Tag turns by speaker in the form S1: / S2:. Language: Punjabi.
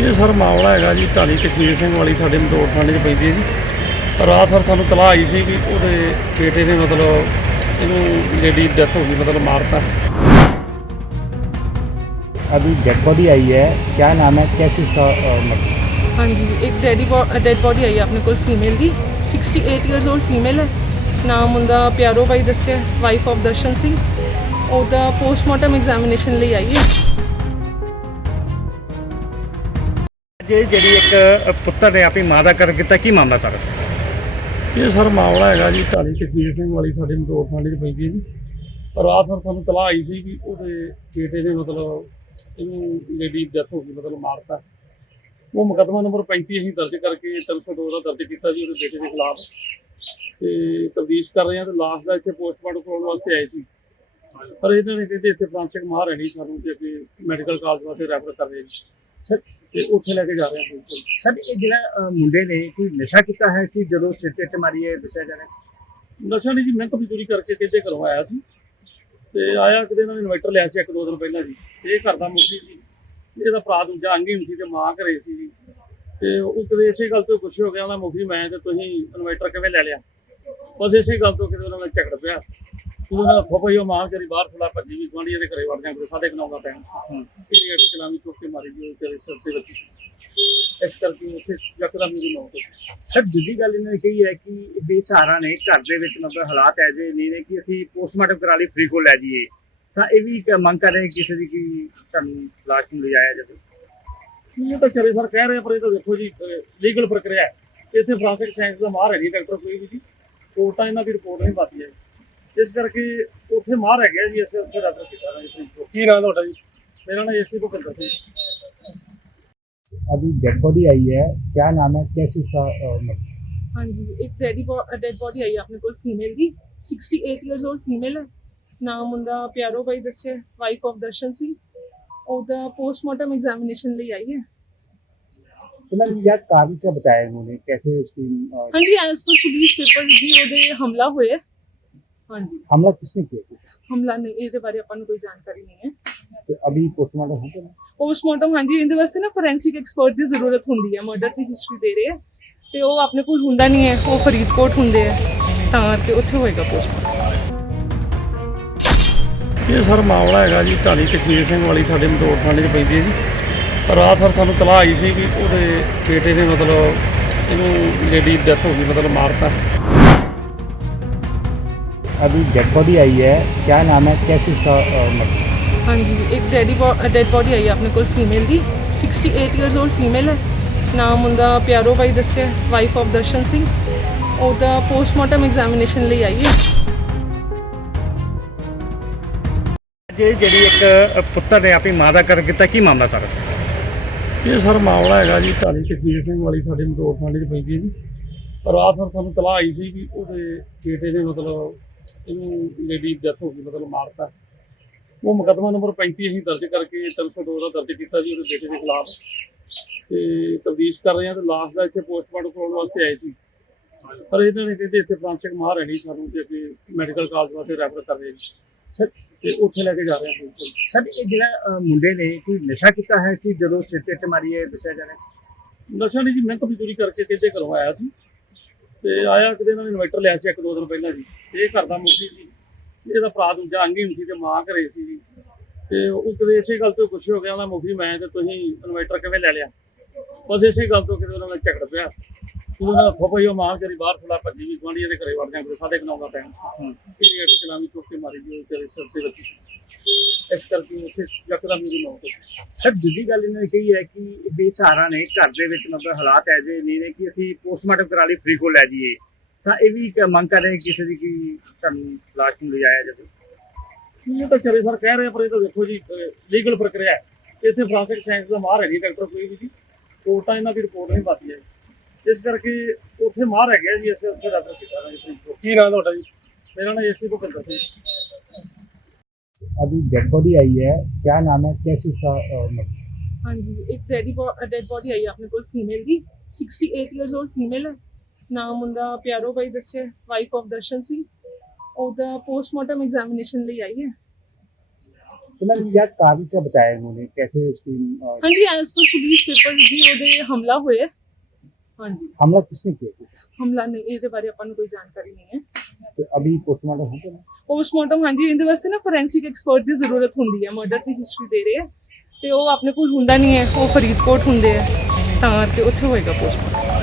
S1: ਇਹ ਸਰ ਮਾਮਲਾ ਹੈਗਾ ਜੀ ਢਾਲੀ ਕਸ਼ਮੀਰ ਸਿੰਘ ਵਾਲੀ ਸਾਡੇ ਮਟੋੜ ਥਾਣੇ 'ਚ ਪੈਂਦੀ ਹੈ ਜੀ। ਰਾਤ ਸਰ ਸਾਨੂੰ ਤਲਾਹ ਆਈ ਸੀ ਕਿ ਉਹਦੇ ਬੇਟੇ ਨੇ ਮਤਲਬ ਇਹਨੂੰ ਲੇਡੀ ਡੈਥ ਹੋ ਗਈ ਮਤਲਬ ਮਾਰਤਾ।
S2: अभी डेड बॉडी आई है क्या नाम है कैसे इसका मतलब
S3: हाँ जी एक ਡੈਡੀ ਡੈਡ ਬੋਡੀ ਆਈ ਆ ਆਪਣੇ ਕੋਲ ਫੀਮੇਲ ਦੀ। 68 ਇਅਰਸ 올ਡ ਫੀਮੇਲ ਹੈ। ਨਾਮ ਉਹਦਾ ਪਿਆਰੋ ਬਾਈ ਦੱਸਿਆ ਵਾਈਫ ਆਫ ਦਰਸ਼ਨ ਸਿੰਘ। ਉਹਦਾ ਪੋਸਟਮਾਰਟਮ ਐਗਜ਼ਾਮੀਨੇਸ਼ਨ ਲਈ ਆਈ ਹੈ।
S4: ਜੇ ਜਿਹੜੀ ਇੱਕ ਪੁੱਤਰ ਨੇ ਆਪਣੀ ਮਾਂ ਦਾ ਕਰ ਕੀਤਾ, ਕੀ ਮਾਮਲਾ ਸਾਰਾ
S1: ਇਹ ਸਰ ਮਾਮਲਾ ਹੈਗਾ ਜੀ ਢਾਲੀ ਕਸ਼ਮੀਰ ਸਿੰਘ ਵਾਲੀ ਸਾਡੇ ਮਦੋੜ ਥਾਣੇ 'ਚ ਪੈਂਦੀ ਹੈ ਜੀ। ਰਾਤ ਸਰ ਸਾਨੂੰ ਤਲਾਹ ਆਈ ਸੀ ਕਿ ਉਹਦੇ ਬੇਟੇ ਨੇ ਮਤਲਬ ਇਹਨੂੰ ਲੇਡੀ ਡੈਥ ਹੋ ਗਈ, ਮਤਲਬ ਮਾਰਤਾ। ਉਹ ਮੁਕੱਦਮਾ ਨੰਬਰ 35 ਅਸੀਂ ਦਰਜ ਕਰਕੇ 302 ਦਾ ਦਰਜ ਕੀਤਾ ਜੀ ਉਹਦੇ ਬੇਟੇ ਦੇ ਖਿਲਾਫ। ਤੇ ਤਬਦੀਸ਼ ਕਰ ਰਹੇ ਹਾਂ ਤੇ ਲਾਸ਼ ਦਾ ਇੱਥੇ ਪੋਸਟਮਾਰਟਮ ਕਰਾਉਣ ਵਾਸਤੇ ਆਏ ਸੀ। ਪਰ ਇਹਨਾਂ ਨੇ ਕਹਿੰਦੇ ਇੱਥੇ ਫਰਾਂਸਿਕ ਮਾਰ ਹੈ ਨਹੀਂ ਸਾਨੂੰ ਤੇ ਅੱਗੇ ਮੈਡੀਕਲ ਕਾਲਜ ਵਾਸਤੇ ਰੈਫਰ ਕਰ ਰਹੇ ਜੀ
S4: ਸਰ ਤੇ ਉੱਥੇ ਲੈ ਕੇ ਜਾ ਰਹੇ ਬਿਲਕੁਲ। ਸਰ ਇਹ ਜਿਹੜਾ ਅ, ਮੁੰਡੇ ਨੇ ਕੋਈ ਨਸ਼ਾ ਕੀਤਾ ਹੈ ਸੀ ਜਦੋਂ ਸਿਰ ਤੇ ਇੱਟ ਮਾਰੀ ਹੈ ਦੱਸਿਆ ਜਾ ਰਿਹਾ।
S1: ਨਸ਼ਾ ਨਹੀਂ ਜੀ ਮਿਹਨਤ ਮਜ਼ਦੂਰੀ ਕਰਕੇ ਕਿਤੇ ਘਰੋਂ ਆਇਆ ਸੀ। ਤੇ ਆਇਆ ਕਿਤੇ ਇਹਨਾਂ ਨੇ ਇਨਵਰਟਰ ਲਿਆ ਸੀ ਇੱਕ ਦੋ ਦਿਨ ਪਹਿਲਾਂ ਜੀ। ਇਹ ਘਰ ਦਾ ਮੁਖੀ ਸੀ। ਇਹਦਾ ਭਰਾ ਦੂਜਾ ਅੰਗਹੀਣ ਸੀ ਤੇ ਮਾਂ ਘਰੇ ਸੀ ਜੀ। ਤੇ ਉਹ ਕਿਤੇ ਇਸੇ ਗੱਲ ਤੋਂ ਗੁੱਸੇ ਹੋ ਗਿਆ ਉਹਦਾ ਮੁਖੀ ਮੈਂ ਤੇ ਤੁਸੀਂ ਇਨਵਰਟਰ ਕਿਵੇਂ ਲੈ ਲਿਆ? ਬਸ ਇਸੇ ਗੱਲ ਤੋਂ ਕਿਤੇ ਉਹਨਾਂ ਨਾਲ ਝਗੜ ਪਿਆ। ਉਹਨਾਂ ਦਾ ਫੋਪਈ ਉਹ ਮਾਂ ਜਿਹੜੀ ਬਾਹਰ ਥੋੜਾ ਭੱਜੀ ਵੀ ਗੁਆਂਢੀ ਦੇ ਘਰੇ ਵੜ ਜਾਂ ਕੋਈ ਸਾਢੇ ਕੁ ਨੌ ਦਾ ਟਾਈਮ ਸੀ। ਇਹ ਉਹ ਤੇਰੇ ਸਿਰ ਤੇ ਲੱਗੀ ਇਸ ਕਰਕੇ ਉਸੇ ਯਕਦਮ ਮੇਰੀ ਮੌਤ ਹੋ ਗਈ। ਸਰ ਦੂਜੀ ਗੱਲ ਇਹਨਾਂ ਨੇ ਕਹੀ ਹੈ ਕਿ ਬੇਸਹਾਰਾ ਨੇ ਘਰ ਦੇ ਵਿੱਚ ਮਤਲਬ ਹਾਲਾਤ ਐ ਜੇ ਨਹੀਂ ਨੇ ਕਿ ਅਸੀਂ ਪੋਸਟਮਾਰਟਮ ਕਰਾ ਲਈ ਫ੍ਰੀ ਕੋ ਲੈ ਜਾਈਏ। ਤਾਂ ਇਹ ਵੀ ਇੱਕ ਮੰਗ ਕਰ ਰਹੇ ਕਿਸੇ ਦੀ ਕਿ ਤੁਹਾਨੂੰ ਲਾਸ਼ ਨੂੰ ਲਿਜਾਇਆ ਜਾਵੇ। ਇਹ ਤਾਂ ਚਲੇ ਸਰ ਕਹਿ ਰਹੇ ਪਰ ਇਹ ਤਾਂ ਦੇਖੋ ਜੀ ਲੀਗਲ ਪ੍ਰਕਿਰਿਆ ਹੈ। ਇੱਥੇ ਫਰਾਂਸਿਕ ਸਾਇੰਸ ਦਾ ਮਾਹਰ ਹੈ ਨਹੀਂ ਡਾਕਟਰ ਕੋਈ ਵੀ ਜੀ। ਕੋਰਟਾਂ ਇਹਨਾਂ ਦੀ ਰਿਪੋਰਟ ਨਹੀਂ ਪਾਤੀ ਹੈ ਇਸ ਕਰਕੇ ਉੱਥੇ ਮਾਹਰ ਹੈਗਾ ਜੀ ਅਸੀਂ ਉੱਥੇ ਰੈਫਰ ਕੀਤਾ ਜੀ ਕੀ ਨਾਮ ਤੁਹਾਡਾ ਜੀ? ਮੇਰਾ ਨਾਮ ਏਸੀ ਭੁਪਿੰਦਰ ਸਿੰਘ।
S2: अभी डेड बॉडी आई है क्या नाम है कैसे उसका
S3: ਹਾਂਜੀ ਇੱਕ ਡੈਡੀ ਡੈਡ ਬੋਡੀ ਆਈ ਆ ਆਪਣੇ ਕੋਲ ਫੀਮੇਲ ਦੀ। 68 ਇਅਰਸ 올ਡ ਫੀਮੇਲ ਹੈ। ਨਾਮ ਉਹਦਾ ਪਿਆਰੋ ਬਾਈ ਦੱਸੇ ਵਾਈਫ ਆਫ ਦਰਸ਼ਨ ਸਿੰਘ। ਉਹਦਾ ਪੋਸਟਮਾਰਟਮ ਐਗਜ਼ਾਮੀਨੇਸ਼ਨ ਲਈ ਆਈ ਹੈ।
S2: तो मैम क्या कारण क्या बताया उन्होंने कैसे उसकी अ,
S3: ਹਾਂਜੀ ਐਸ ਪਰ ਪੁਲਿਸ ਪੇਪਰ ਵੀ ਉਹਦੇ ਹਮਲਾ ਹੋਇਆ। ਹਾਂਜੀ
S2: हमला किसने किया था?
S3: ਹਮਲਾ ਨਹੀਂ ਇਹਦੇ ਬਾਰੇ ਆਪਾਂ ਨੂੰ ਕੋਈ ਜਾਣਕਾਰੀ ਨਹੀਂ ਹੈ
S2: तो अभी पोस्टमार्टम हो गया
S3: ਪੋਸਟਮਾਰਟਮ ਹਾਂਜੀ ਇਹਦੇ ਵਾਸਤੇ ਨਾ ਫੋਰੈਂਸਿਕ ਐਕਸਪਰਟ ਦੀ ਜ਼ਰੂਰਤ ਹੁੰਦੀ ਹੈ ਮਰਡਰ ਦੀ ਹਿਸਟਰੀ ਦੇ ਰਹੇ ਆ ਤੇ ਉਹ ਆਪਣੇ ਕੋਲ ਹੁੰਦਾ ਨਹੀਂ ਹੈ ਉਹ ਫਰੀਦਕੋਟ ਹੁੰਦੇ ਆ ਤਾਂ ਕਰਕੇ ਉੱਥੇ ਹੋਏਗਾ ਪੋਸਟਮਾਰਟਮ
S1: ਇਹ ਸਰ ਮਾਮਲਾ ਹੈਗਾ ਜੀ ਢਾਲੀ ਕਸ਼ਮੀਰ ਸਿੰਘ ਵਾਲੀ ਸਾਡੇ ਮਦੋੜ ਥਾਣੇ 'ਚ ਪੈਂਦੀ ਹੈ ਜੀ ਰਾਤ ਸਰ ਸਾਨੂੰ ਤਲਾਹ ਆਈ ਸੀ ਕਿ ਉਹਦੇ ਬੇਟੇ ਨੇ ਮਤਲਬ ਇਹਨੂੰ ਲੇਡੀ ਡੈਥ ਹੋ ਗਈ ਮਤਲਬ ਮਾਰਤਾ
S2: अभी डेड बॉडी आई है। क्या नाम है? कैसे उसका मतलब?
S3: हाँ जी एक ਡੈਡੀ ਡੈਡ ਬੋਡੀ ਆਈ ਆਪਣੇ ਕੋਲ ਫੀਮੇਲ ਦੀ 68 ਇਅਰਸ 올ਡ ਫੀਮੇਲ ਹੈ ਨਾਮ ਉਹਦਾ ਪਿਆਰੋ ਬਾਈ ਦੱਸਿਆ ਵਾਈਫ ਆਫ ਦਰਸ਼ਨ ਸਿੰਘ ਉਹਦਾ ਪੋਸਟਮਾਰਟਮ ਐਗਜ਼ਾਮੀਨੇਸ਼ਨ ਲਈ ਆਈ ਹੈ
S4: ਜੇ ਜਿਹੜੀ ਇੱਕ ਪੁੱਤਰ ਨੇ ਆਪਣੀ ਮਾਂ ਦਾ ਕਰਨ ਕੀਤਾ ਕੀ ਮਾਮਲਾ ਸਾਰਾ
S1: ਇਹ ਸਰ ਮਾਮਲਾ ਹੈਗਾ ਜੀ ਧਾਰੀ ਕਸ਼ਮੀਰ ਸਿੰਘ ਵਾਲੀ ਸਾਡੇ ਮਟੋਰ ਥਾਣੇ 'ਚ ਪਈ ਜੀ ਰਾਤ ਸਰ ਸਾਨੂੰ ਤਲਾਹ ਆਈ ਸੀ ਕਿ ਉਹਦੇ ਬੇਟੇ ਨੇ ਮਤਲਬ ਇਹਨੂੰ ਲੇਡੀ ਡੈਥ ਹੋ ਗਈ ਮਤਲਬ ਮਾਰਤਾ। ਉਹ ਮੁਕੱਦਮਾ ਨੰਬਰ 35 ਅਸੀਂ ਦਰਜ ਕਰਕੇ 302 ਦਾ ਦਰਜ ਕੀਤਾ ਜੀ ਉਹਦੇ ਬੇਟੇ ਦੇ ਖਿਲਾਫ। ਤੇ ਤਬਦੀਸ਼ ਕਰ ਰਹੇ ਹਾਂ ਤੇ ਲਾਸ਼ ਦਾ ਇੱਥੇ ਪੋਸਟਮਾਰਟਮ ਕਰਾਉਣ ਵਾਸਤੇ ਆਏ ਸੀ। ਪਰ ਇਹਨਾਂ ਨੇ ਕਹਿੰਦੇ ਇੱਥੇ ਫ੍ਰਾਂਸਿਕ ਮਾਹਰ ਹੈ ਨਹੀਂ ਸਾਨੂੰ ਤੇ ਅੱਗੇ ਮੈਡੀਕਲ ਕਾਲਜ ਵਾਸਤੇ ਰੈਫਰ ਕਰ ਰਹੇ ਜੀ
S4: ਸਰ ਤੇ ਉੱਥੇ ਲੈ ਕੇ ਜਾ ਰਹੇ ਹਾਂ ਸਰ ਇਹ ਜਿਹੜਾ ਮੁੰਡੇ ਨੇ ਕੋਈ ਨਸ਼ਾ ਕੀਤਾ ਹੈ ਸੀ ਜਦੋਂ ਸਿਰ ਤੇ ਇੱਟ ਮਾਰੀ ਹੈ ਦੱਸਿਆ ਜਾ ਰਿਹਾ ਹੈ।
S1: ਨਸ਼ਾ ਨਹੀਂ ਜੀ ਮਿਹਨਤ ਮਜ਼ਦੂਰੀ ਕਰਕੇ ਕਿਤੇ ਘਰੋਂ ਆਇਆ ਸੀ। ਤੇ ਆਇਆ ਕਿਤੇ ਇਹਨਾਂ ਨੇ ਇਨਵਰਟਰ ਲਿਆ ਸੀ ਇੱਕ ਦੋ ਦਿਨ ਪਹਿਲਾਂ ਜੀ। ਇਹ ਘਰ ਦਾ ਮੁਖੀ ਸੀ। ਇਹਦਾ ਭਰਾ ਦੂਜਾ ਅੰਗਹੀਣ ਸੀ ਤੇ ਮਾਂ ਘਰੇ ਸੀ ਜੀ। ਤੇ ਉਹ ਕਦੇ ਇਸੇ ਗੱਲ ਤੋਂ ਗੁੱਸੇ ਹੋ ਗਿਆ ਉਹਨਾਂ ਮੁਖੀ ਮੈਂ ਤੇ ਤੁਸੀਂ ਇਨਵਰਟਰ ਕਿਵੇਂ ਲੈ ਲਿਆ? ਬਸ ਇਸੇ ਗੱਲ ਤੋਂ ਕਿਤੇ ਉਹਨਾਂ ਨਾਲ ਝਗੜ ਪਿਆ। ਉਹਨਾਂ ਦਾ ਫੋਪਈ ਉਹ ਮਾਂ ਜਿਹੜੀ ਬਾਹਰ ਥੋੜਾ ਭੱਜੀ ਵੀ ਗੁਆਂਢੀ ਦੇ ਘਰੇ ਵੜ ਜਾਂ ਕੋਈ ਸਾਢੇ ਕੁ ਨੌ ਦਾ ਟਾਈਮ ਸੀ ਇਹ ਇੱਕ ਚਲਾਵੀ ਚੁੱਕ ਕੇ ਮਾਰੀ ਜੀ ਉਹ ਤੇਰੇ ਸਿਰ ਤੇ ਲੱਗੀ ਇਸ ਕਰਕੇ ਉਸੇ ਯਕਦਮ ਮੇਰੀ ਮੌਤ ਹੋ ਸਰ ਦੂਜੀ ਗੱਲ ਇਹਨਾਂ ਨੇ ਕਹੀ ਹੈ ਕਿ ਬੇਸਹਾਰਾ ਨੇ ਘਰ ਦੇ ਵਿੱਚ ਮਤਲਬ ਹਾਲਾਤ ਐ ਜੇ ਨਹੀਂ ਨੇ ਕਿ ਅਸੀਂ ਪੋਸਟਮਾਰਟਮ ਕਰਾ ਲਈ ਫ੍ਰੀ ਕੋ ਲੈ ਜਾਈਏ। ਤਾਂ ਇਹ ਵੀ ਮੰਗ ਕਰ ਰਹੇ ਕਿਸੇ ਦੀ ਕਿ ਤੁਹਾਨੂੰ ਲਾਸ਼ ਨੂੰ ਲਿਜਾਇਆ ਜਾਵੇ। ਇਹ ਤਾਂ ਚਲੇ ਸਰ ਕਹਿ ਰਹੇ ਪਰ ਇਹ ਤਾਂ ਦੇਖੋ ਜੀ ਲੀਗਲ ਪ੍ਰਕਿਰਿਆ ਹੈ। ਇੱਥੇ ਫ੍ਰਾਂਸਿਕ ਸਾਇੰਸ ਦਾ ਮਾਹਰ ਹੈ ਨਹੀਂ ਡਾਕਟਰ ਕੋਈ ਵੀ ਜੀ। ਕੋਰਟਾਂ ਇਹਨਾਂ ਦੀ ਰਿਪੋਰਟ ਨਹੀਂ ਪਾਤੀ ਹੈ ਇਸ ਕਰਕੇ ਉੱਥੇ ਮਾਰ ਹੈਗਾ ਜੀ ਅਸੀਂ ਉੱਥੇ ਰੈਫਰ ਕੀਤਾ ਨਾ ਜੀ। ਕੀ ਨਾਮ ਤੁਹਾਡਾ ਜੀ? ਮੇਰਾ ਨਾਮ ਏਸੀ ਭੁਪਿੰਦਰ ਸਿੰਘ।
S2: अभी डेड बॉडी आई है क्या नाम है कैसे उसका मतलब
S3: हाँ जी एक डेडी डेड बॉडी आई है अपने को फीमेल की 68 ਇਅਰਸ 올ਡ ਫੀਮੇਲ ਹੈ। ਨਾਮ ਉਹਦਾ ਪਿਆਰੋ ਬਾਈ ਦੱਸੇ ਵਾਈਫ ਆਫ ਦਰਸ਼ਨ ਸਿੰਘ। ਉਹਦਾ ਪੋਸਟਮਾਰਟਮ ਐਗਜ਼ਾਮੀਨੇਸ਼ਨ ਲਈ ਆਈ ਹੈ।
S2: क्या कारण क्या बताया उन्होंने कैसे उसकी अ,
S3: ਹਾਂਜੀ ਐਸ ਪਰ ਪੁਲਿਸ ਪੇਪਰ ਜੀ ਉਹਦੇ ਹਮਲਾ ਹੋਇਆ। ਹਾਂਜੀ
S2: हमला किसने किया था?
S3: ਹਮਲਾ ਨਹੀਂ ਇਹਦੇ ਬਾਰੇ ਆਪਾਂ ਨੂੰ ਕੋਈ ਜਾਣਕਾਰੀ ਨਹੀਂ ਹੈ
S2: तो अभी पोस्टमार्टम हो गया
S3: ਪੋਸਟਮਾਰਟਮ ਹਾਂਜੀ ਇਹਦੇ ਵਾਸਤੇ ਨਾ ਫੋਰੈਂਸਿਕ ਐਕਸਪਰਟ ਦੀ ਜ਼ਰੂਰਤ ਹੁੰਦੀ ਹੈ ਮਰਡਰ ਦੀ ਹਿਸਟਰੀ ਦੇ ਰਹੇ ਹੈ ਤੇ ਉਹ ਆਪਣੇ ਕੋਲ ਹੁੰਦਾ ਨਹੀਂ ਹੈ ਉਹ ਫਰੀਦਕੋਟ ਹੁੰਦੇ ਆ ਤਾਂ ਕਰਕੇ ਉੱਥੇ ਹੋਏਗਾ ਪੋਸਟਮਾਰਟਮ